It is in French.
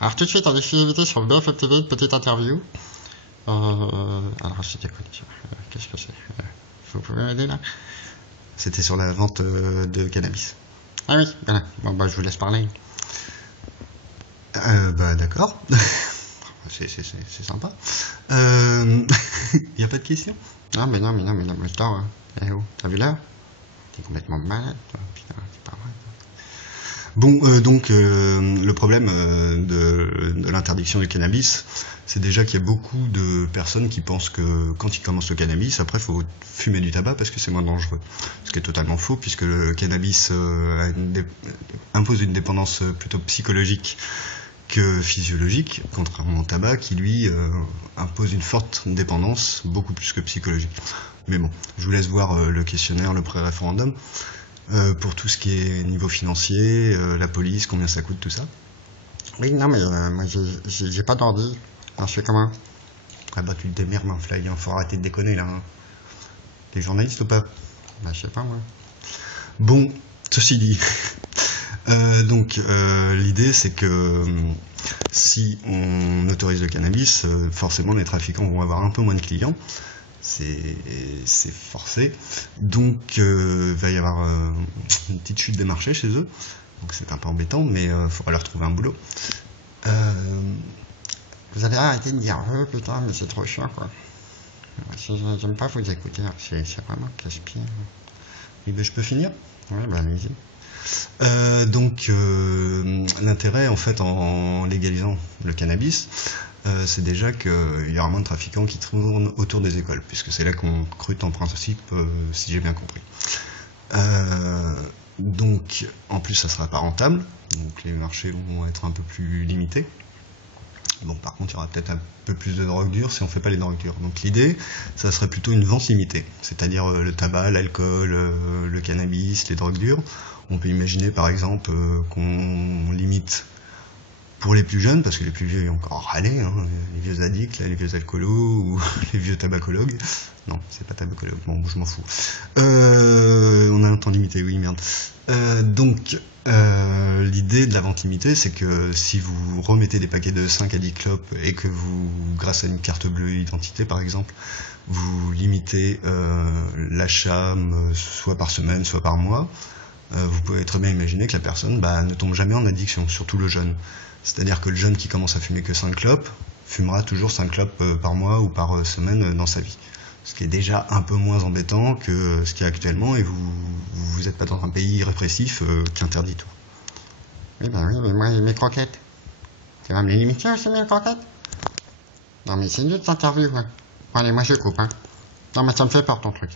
Alors tout de suite en exclusivité sur BFM TV, une petite interview. Alors je déconne, qu'est-ce que c'est Vous pouvez m'aider là? C'était sur la vente de cannabis. Ah oui, voilà. Bon bah je vous laisse parler. Bah d'accord. c'est sympa. Y a pas de questions? Non mais je dors. Hein. Eh oh, t'as vu l'heure? T'es complètement malade, toi. Putain, c'est pas vrai. Bon, donc le problème de l'interdiction du cannabis, c'est déjà qu'il y a beaucoup de personnes qui pensent que quand ils commencent le cannabis, après il faut fumer du tabac parce que c'est moins dangereux. Ce qui est totalement faux puisque le cannabis impose une dépendance plutôt psychologique que physiologique, contrairement au tabac qui lui impose une forte dépendance, beaucoup plus que psychologique. Mais bon, je vous laisse voir le questionnaire, le pré-référendum. Pour tout ce qui est niveau financier, la police, combien ça coûte, tout ça. Oui, non mais moi j'ai pas d'ordi. Alors je fais comment? Ah bah tu te démerdes, hein, Fly, hein, faut arrêter de déconner là. Hein. T'es journaliste ou pas? Bah je sais pas moi. Bon, ceci dit, donc l'idée c'est que si on autorise le cannabis, forcément les trafiquants vont avoir un peu moins de clients. C'est forcé, donc il va y avoir une petite chute des marchés chez eux, donc c'est un peu embêtant, mais il faudra leur trouver un boulot. Vous allez arrêter de dire putain mais c'est trop chiant quoi. J'aime pas vous écouter, c'est vraiment casse-pied. Et ben je peux finir? Ouais bah allez-y. Donc l'intérêt en fait en légalisant le cannabis, c'est déjà qu'il y aura moins de trafiquants qui tournent autour des écoles, puisque c'est là qu'on recrute en principe, si j'ai bien compris. Donc en plus ça sera pas rentable, donc les marchés vont être un peu plus limités. Bon, par contre il y aura peut-être un peu plus de drogue dure si on fait pas les drogues dures. Donc l'idée, ça serait plutôt une vente limitée, c'est-à-dire le tabac, l'alcool, le cannabis, les drogues dures. On peut imaginer par exemple qu'on limite pour les plus jeunes, parce que les plus vieux, ils ont encore râlé, hein, les vieux addicts, là, les vieux alcoolos, ou les vieux tabacologues. Non, c'est pas tabacologue, bon, je m'en fous. On a un temps limité, oui, merde. Donc, l'idée de la vente limitée, c'est que si vous remettez des paquets de 5 à 10 clopes, et que vous, grâce à une carte bleue identité, par exemple, vous limitez l'achat soit par semaine, soit par mois, vous pouvez très bien imaginer que la personne ne tombe jamais en addiction, surtout le jeune. C'est-à-dire que le jeune qui commence à fumer que 5 clopes, fumera toujours 5 clopes par mois ou par semaine dans sa vie. Ce qui est déjà un peu moins embêtant que ce qu'il y a actuellement, et vous n'êtes pas dans un pays répressif qui interdit tout. Oui bah oui, mais moi mes croquettes. Tu vas me les limiter aussi mes croquettes? Non mais c'est nul cette interview. Hein. Bon allez, moi je coupe. Hein. Non mais ça me fait peur ton truc.